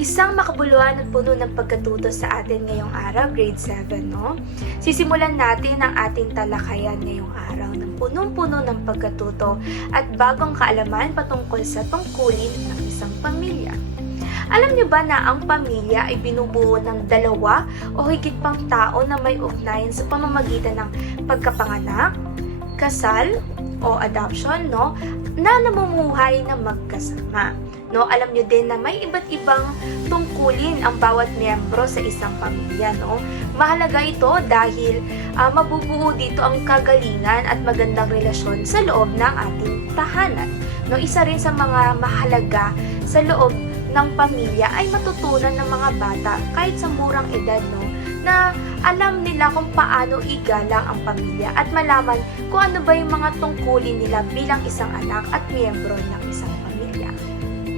Isang makabuluhan at puno ng pagkatuto sa atin ngayong araw, grade 7, no? Sisimulan natin ang ating talakayan ngayong araw ng punong-puno ng pagkatuto at bagong kaalaman patungkol sa tungkulin ng isang pamilya. Alam niyo ba na ang pamilya ay binubuo ng dalawa o higit pang tao na may ugnayan sa pamamagitan ng pagkapanganak, kasal, o adoption, no? Na namumuhay na magkasama. No, alam nyo din na may iba't ibang tungkulin ang bawat miyembro sa isang pamilya, no? Mahalaga ito dahil mabubuo dito ang kagalingan at magandang relasyon sa loob ng ating tahanan. No, isa rin sa mga mahalaga sa loob ng pamilya ay matutunan ng mga bata kahit sa murang edad, no, na alam nila kung paano igalang ang pamilya at malaman kung ano ba yung mga tungkulin nila bilang isang anak at miyembro ng isang pamilya.